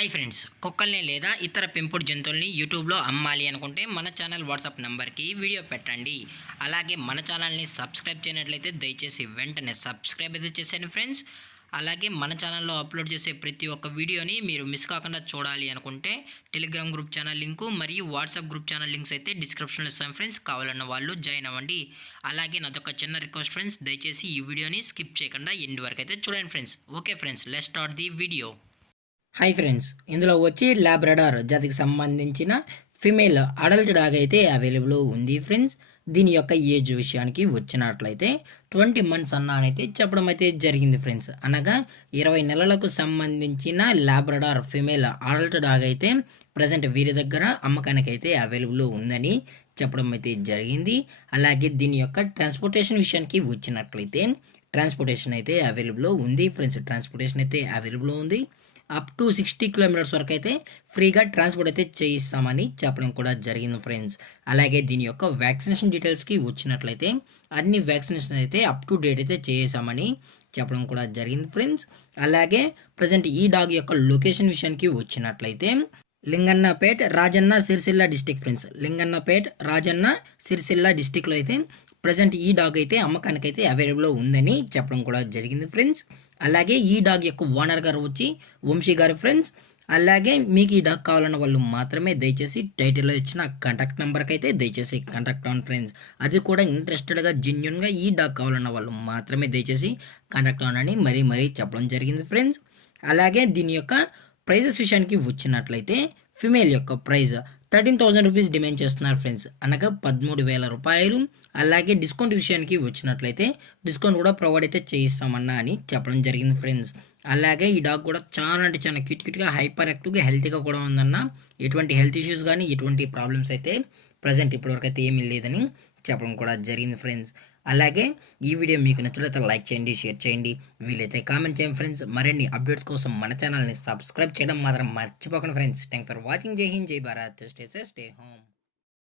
Hi friends, కుక్కల్ని లేదా ఇతర పెంపుడు జంతువుల్ని యూట్యూబ్లో అమ్మాలి అనుకుంటే మన ఛానల్ వాట్సాప్ నెంబర్కి వీడియో పెట్టండి. అలాగే మన ఛానల్ని సబ్స్క్రైబ్ చేయనట్లయితే దయచేసి వెంటనే సబ్స్క్రైబ్ అయితే చేసేయండి ఫ్రెండ్స్. అలాగే మన ఛానల్లో అప్లోడ్ చేసే ప్రతి ఒక్క వీడియోని మీరు మిస్ కాకుండా చూడాలి అనుకుంటే టెలిగ్రామ్ గ్రూప్ ఛానల్ లింకు మరియు వాట్సాప్ గ్రూప్ ఛానల్ లింక్స్ అయితే డిస్క్రిప్షన్లో ఇస్తాను ఫ్రెండ్స్. కావాలన్న వాళ్ళు జాయిన్ అవ్వండి. అలాగే నాదొక చిన్న రిక్వెస్ట్ ఫ్రెండ్స్, దయచేసి ఈ వీడియోని స్కిప్ చేయకుండా ఎండ్ వరకు అయితే చూడండి friends. Okay friends, let's start the video. Hi friends, ఇందులో వచ్చి లాబ్రడార్ జాతికి సంబంధించిన ఫిమేల్ అడల్ట్ డాగ్ అయితే అవైలబుల్ ఉంది ఫ్రెండ్స్. దీని యొక్క ఏజ్ విషయానికి వచ్చినట్లయితే 20 months అన్నానైతే చెప్పడం అయితే జరిగింది ఫ్రెండ్స్. అనగా 20 నెలలకు సంబంధించిన లాబ్రడార్ ఫిమేల్ అడల్ట్ డాగ్ అయితే ప్రజెంట్ వీరి దగ్గర అమ్మకానికి అయితే అవైలబుల్ ఉందని చెప్పడం అయితే జరిగింది. అలాగే దీని యొక్క ట్రాన్స్పోర్టేషన్ విషయానికి వచ్చినట్లయితే ట్రాన్స్పోర్టేషన్ అయితే అవైలబుల్ ఉంది ఫ్రెండ్స్. ట్రాన్స్పోర్టేషన్ అయితే అవైలబుల్ ఉంది. అప్ టు 60 kilometers వరకు అయితే ఫ్రీగా ట్రాన్స్పోర్ట్ అయితే చేయిస్తామని చెప్పడం కూడా జరిగింది ఫ్రెండ్స్. అలాగే దీని యొక్క వ్యాక్సినేషన్ డీటెయిల్స్కి వచ్చినట్లయితే అన్ని వ్యాక్సినేషన్ అయితే అప్ టు డేట్ అయితే చేసామని చెప్పడం కూడా జరిగింది ఫ్రెండ్స్. అలాగే ప్రజెంట్ ఈ డాగ్ యొక్క లొకేషన్ విషయానికి వచ్చినట్లయితే లింగన్నపేట్, రాజన్న, సిరిసిల్ల డిస్టిక్ ఫ్రెండ్స్. లింగన్నపేట్, రాజన్న, సిరిసిల్ల డిస్టిక్లో అయితే ప్రజెంట్ ఈ డాగ్ అయితే అమ్మకానికి అయితే అవైలబుల్ ఉందని చెప్పడం కూడా జరిగింది ఫ్రెండ్స్. అలాగే ఈ డాగ్ యొక్క ఓనర్ గారు వచ్చి వంశీ గారు ఫ్రెండ్స్. అలాగే మీకు ఈ డాగ్ కావాలన్న వాళ్ళు మాత్రమే దయచేసి టైటిల్లో ఇచ్చిన కాంటాక్ట్ నెంబర్కి అయితే దయచేసి కాంటాక్ట్ అవ్వండి ఫ్రెండ్స్. అది కూడా ఇంట్రెస్టెడ్గా జెన్యున్గా ఈ డాగ్ కావాలన్న వాళ్ళు మాత్రమే దయచేసి కాంటాక్ట్ అవ్వండి మరీ చెప్పడం జరిగింది ఫ్రెండ్స్. అలాగే దీని యొక్క ప్రైజెస్ విషయానికి వచ్చినట్లయితే ఫిమేల్ యొక్క ప్రైజ్ 13,000 రూపీస్ డిమాండ్ చేస్తున్నారు ఫ్రెండ్స్. అనగా 13,000 రూపాయలు. అలాగే డిస్కౌంట్ విషయానికి వచ్చినట్లయితే డిస్కౌంట్ కూడా ప్రొవైడ్ అయితే చేయిస్తామన్నా అని చెప్పడం జరిగింది ఫ్రెండ్స్. అలాగే ఈ డాగ్ కూడా చాలా అంటే చాలా క్యూట్గా హైపర్ యాక్టివ్గా హెల్తీగా కూడా ఉందన్న. ఎటువంటి హెల్త్ ఇష్యూస్ కానీ ఎటువంటి ప్రాబ్లమ్స్ అయితే ప్రజెంట్ ఇప్పటివరకు అయితే ఏమీ లేదని చెప్పడం కూడా జరిగింది ఫ్రెండ్స్. అలాగే ఈ వీడియో మీకు నచ్చినట్లయితే లైక్ చేయండి, షేర్ చేయండి, వీలైతే కామెంట్ చేయండి ఫ్రెండ్స్. మరిన్ని అప్డేట్స్ కోసం మన ఛానల్ని సబ్స్క్రైబ్ చేయడం మాత్రం మర్చిపోకండి ఫ్రెండ్స్. Thank for watching. జై హింద్, జై Bharat, stay safe, stay home.